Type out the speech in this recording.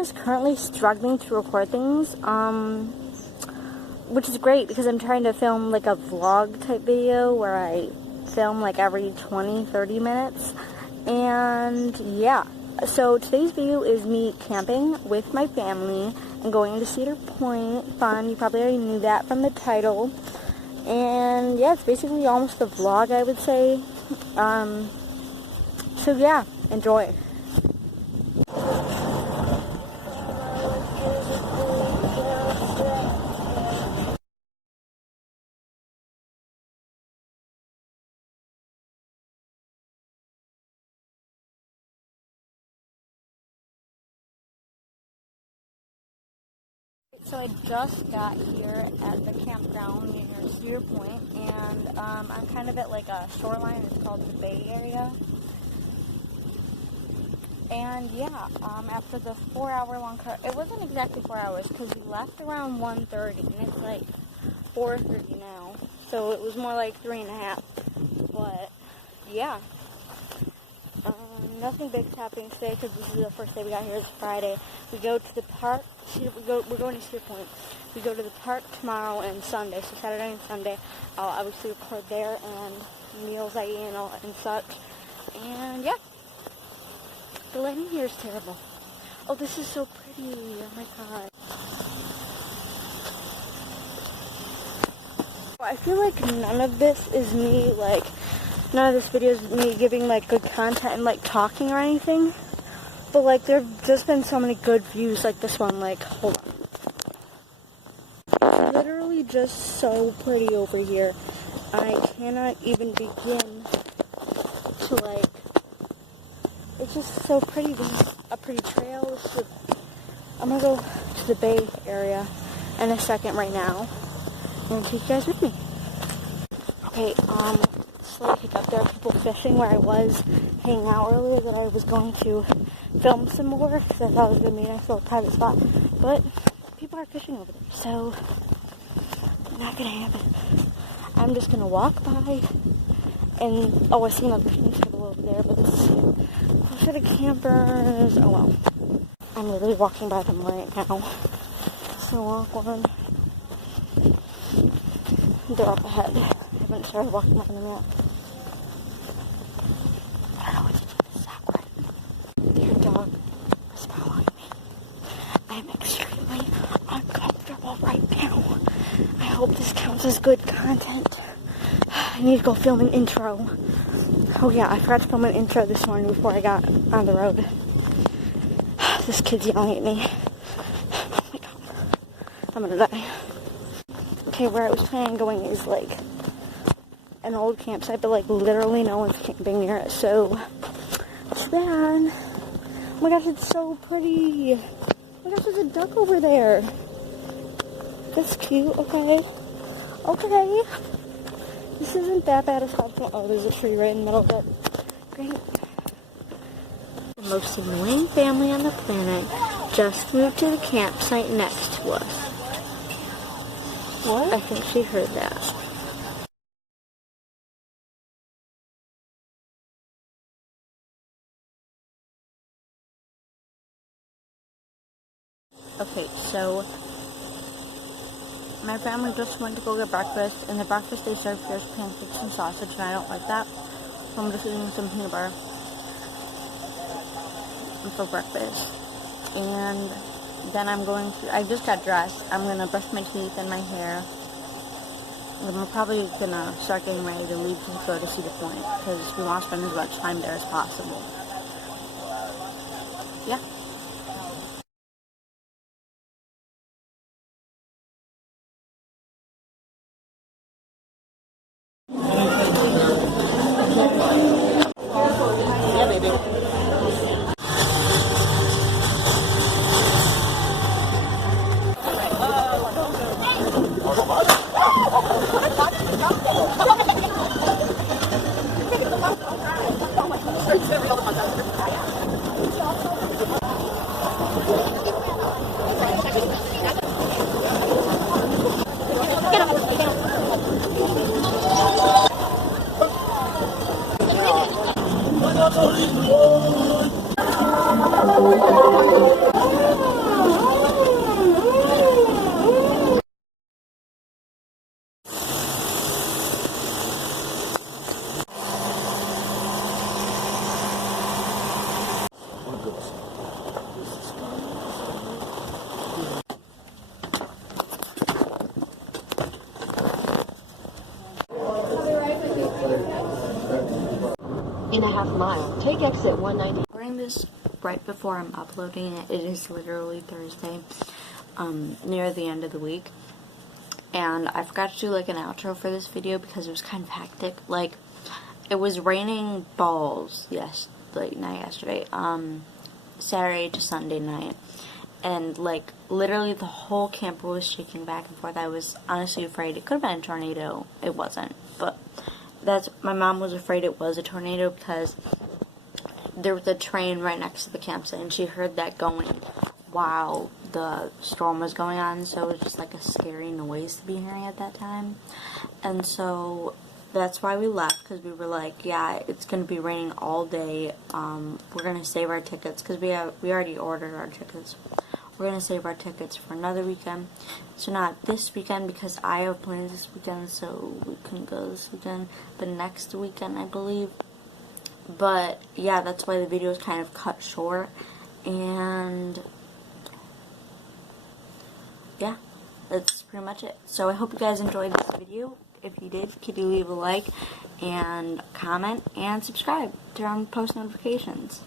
is currently struggling to record things, which is great because I'm trying to film like a vlog type video where I film like every 20-30 minutes. And yeah, so today's video is me camping with my family and going to Cedar Point. Fun, you probably already knew that from the title. And yeah, it's basically almost a vlog, I would say. So yeah, enjoy. So I just got here at the campground near Cedar Point, and I'm kind of at like a shoreline. It's called the Bay Area. And yeah, after the 4-hour-long car, it wasn't exactly 4 hours because we left around 1:30, and it's like 4:30 now. So it was more like 3.5. But yeah, nothing big's happening today because this is the first day we got here. It's Friday. We go to the park. We're going to Cedar Point. We go to the park tomorrow and Sunday. So Saturday and Sunday, I'll obviously record there and meals I eat and such. And yeah, the lighting here is terrible. Oh, this is so pretty. Oh my god. I feel like none of this is me, like, none of this video is me giving, like, good content and, like, talking or anything. But, like, there have just been so many good views like this one. Like, hold on. It's literally just so pretty over here. I cannot even begin to, like, it's just so pretty. This is a pretty trail. I'm going to go to the Bay Area in a second right now and take you guys with me. Okay, slight hiccup. There are people fishing where I was hanging out earlier that I was going to film some more because I thought it was going to be a nice little private spot. But people are fishing over there, so not going to happen. I'm just going to walk by and, oh, I see another fishing table over there, but it's closer to campers. Oh well. I'm literally walking by them right now. So awkward. They're up ahead. I haven't started walking by them yet. I don't know what to do. This is awkward. Their dog is following me. I'm extremely uncomfortable right now. I hope this counts as good content. I need to go film an intro. Oh yeah, I forgot to film an intro this morning before I got on the road. This kid's yelling at me. Oh my god. I'm gonna die. Okay, where I was planning on going is like an old campsite, but like literally no one's camping near it, so too bad. Oh my gosh, it's so pretty. Oh my gosh, there's a duck over there. That's cute, okay. Okay. This isn't that bad a spot. Oh, there's a tree right in the middle of it. Great. The most annoying family on the planet just moved to the campsite next to us. What? I think she heard that. Okay, so my family just went to go get breakfast, and the breakfast they served, there's pancakes and sausage, and I don't like that, so I'm just eating some peanut butter for breakfast. And then I just got dressed. I'm going to brush my teeth and my hair. And we're probably going to start getting ready to leave to go to Cedar Point, because we want to spend as much time there as possible. Yeah. Yeah, baby. 3.5 miles. Take exit 190. Recording this right before I'm uploading it. It is literally Thursday, near the end of the week. And I forgot to do like an outro for this video because it was kind of hectic. Like, it was raining balls night yesterday, Saturday to Sunday night. And like, literally the whole camper was shaking back and forth. I was honestly afraid it could have been a tornado. It wasn't, but my mom was afraid it was a tornado because there was a train right next to the campsite and she heard that going while the storm was going on, so it was just like a scary noise to be hearing at that time. And so that's why we left, because we were like, yeah, it's gonna be raining all day. We're gonna save our tickets because we already ordered our tickets. We're gonna save our tickets for another weekend. So not this weekend because I have plans this weekend, so we couldn't go this weekend, but next weekend I believe. But yeah, that's why the video is kind of cut short. And yeah, that's pretty much it. So I hope you guys enjoyed this video. If you did, could you leave a like and comment and subscribe, turn on post notifications.